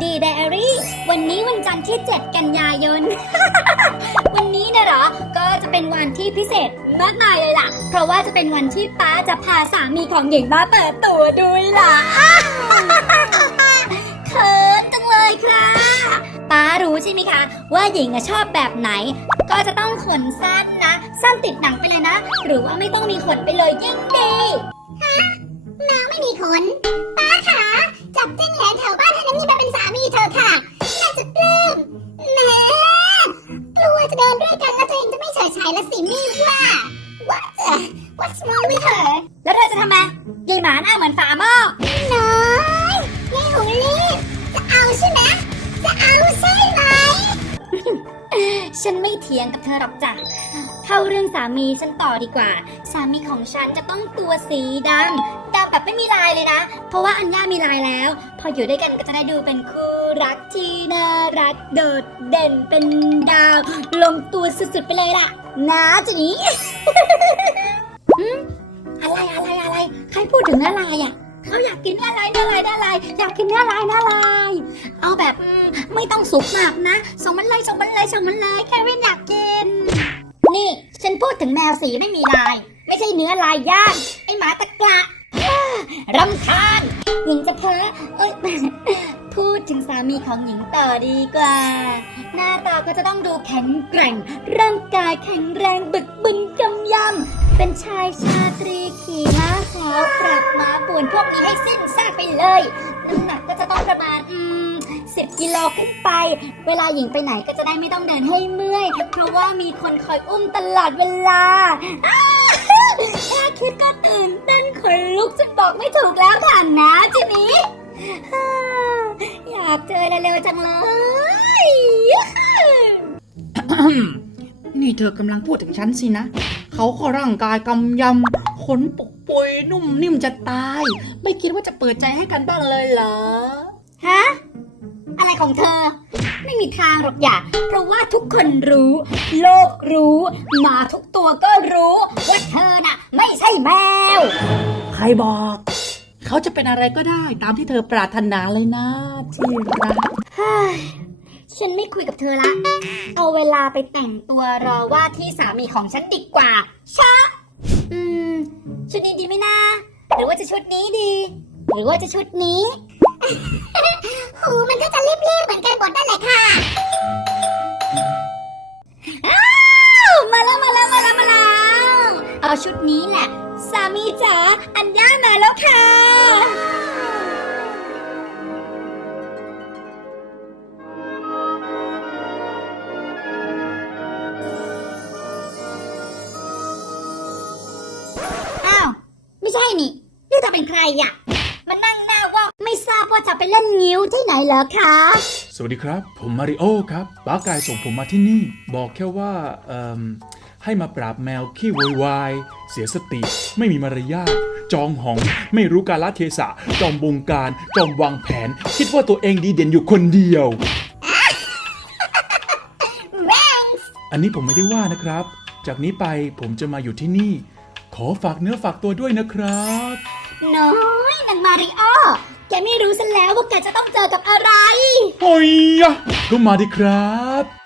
ดีไดอารี่ วันนี้วันจันทร์ที่ 7 กันยายน วันนี้นะเหรอ ก็จะเป็นวันที่พิเศษมากมายเลยล่ะ เพราะว่าจะเป็นวันที่ป้าจะพาสามีของหญิงมาเปิดตัวด้วยล่ะเขินจังเลยค่ะป้ารู้ใช่ไหมคะ ว่าหญิงชอบแบบไหน ก็จะต้องขนสั้นนะ สั้นติดหนังไปเลยนะ หรือว่าไม่ต้องมีขนไปเลยยิ่งดีฮะแมวไม่มีขนป้าขาจับจิ้งเหลนแถวบ้านให้นันนี่มาเป็นสามี หมาหน้าเหมือนฝาหม้อน้อยยายหงลี่ จะเอาใช่ไหมจะเอาใช่ไหม ฉันไม่เถียงกับเธอหรอกจ้ะเข้าเรื่องสามีฉันต่อดีกว่า สามีของฉันจะต้องตัวสีดำดำแบบไม่มีลายเลยนะ เพราะว่าอัญญามีลายแล้ว พออยู่ด้วยกันก็จะได้ดูเป็นคู่รักที่น่ารักโดดเด่นเป็นดาว ลงตัวสุดๆไปเลยล่ะนะจีนี้ อะไรอะไรอะไร ใครพูดถึงเนื้อลายอะเขาอยากกินเนื้อลายเนื้อลายเนื้อลายอยากกินเนื้อลายเนื้อลาย เอาแบบไม่ต้องสุกมากนะส่งมันเลยส่งมันเลยส่งมันเลยแควินอยากกิน นี่ฉันพูดถึงแมวสีไม่มีลาย ไม่ใช่เนื้อลายย่างไอหมาตะกละรำคาญหญิงจะเพ้อเอ้ยพูดถึงสามีของหญิงต่อดีกว่า หน้าตาก็จะต้องดูแข็งแกร่ง ร่างกายแข็งแรงบึกบึนกำยำ เป็นชายชาตรีขี่ม้าขาวปรับม้าป่วนพวกนี้ให้สิ้นซากไปเลย น้ำหนักก็จะต้องประมาณอืมสิบกิโลขึ้นไป เวลาหญิงไปไหนก็จะได้ไม่ต้องเดินให้เมื่อย เพราะว่ามีคนคอยอุ้มตลอดเวลาอ้าแค่คิดก็ตื่นเต้นขนลุกจนบอกไม่ถูกแล้วฐานนะจีนี้าอยากเจอเร็วๆจังเลยนี่เธอกำลังพูดถึงฉันสินะ เขาก็ร่างกายกำยำขนปุกปุยนุ่มนิ่มจะตาย ไม่คิดว่าจะเปิดใจให้กันบ้างเลยเหรอ ฮะ อะไรของเธอ ไม่มีทางหรอกอย่า เพราะว่าทุกคนรู้ โลกรู้หมาทุกตัวก็รู้ว่าเธอน่ะ ไม่ใช่แมว ใครบอก เขาจะเป็นอะไรก็ได้ ตามที่เธอปรารถนาเลยนะที่รัก เฮ้ย ฉันไม่คุยกับเธอละ เอาเวลาไปแต่งตัวรอว่าที่สามีของฉันดีกว่าชะอืม ชุดนี้ดีไหมนะ หรือว่าจะชุดนี้ดี หรือว่าจะชุดนี้ หูมันก็จะรีบๆเหมือนกันหมดนั่นแหละค่ะอ้าวมาแล้วมาแล้วมาแล้วมาแล้ว เอาชุดนี้แหละ สามีจ๋าอัญญามาแล้วค่ะ ใช่นี่นี่เธอเป็นใครอะมานั่งหน้าว่าไม่ทราบว่าจะไปเล่นงิ้วที่ไหนเหรอคะสวัสดีครับ ผมมาริโอครับป้ากายส่งผมมาที่นี่ บอกแค่ว่าเอ่มให้มาปราบแมวขี้โวยวาย เสียสติ ไม่มีมารยาทจองหอง ไม่รู้กาลเทศะ จอมบงการ จอมวางแผน คิดว่าตัวเองดีเด่นอยู่คนเดียว อันนี้ผมไม่ได้ว่านะครับ จากนี้ไปผมจะมาอยู่ที่นี่ ขอฝากเนื้อฝากตัวด้วยนะครับ น้อยนางมาริโอแกไม่รู้ซะแล้วว่าแกจะต้องเจอกับอะไร โอ้ยยะก็มาดิครับ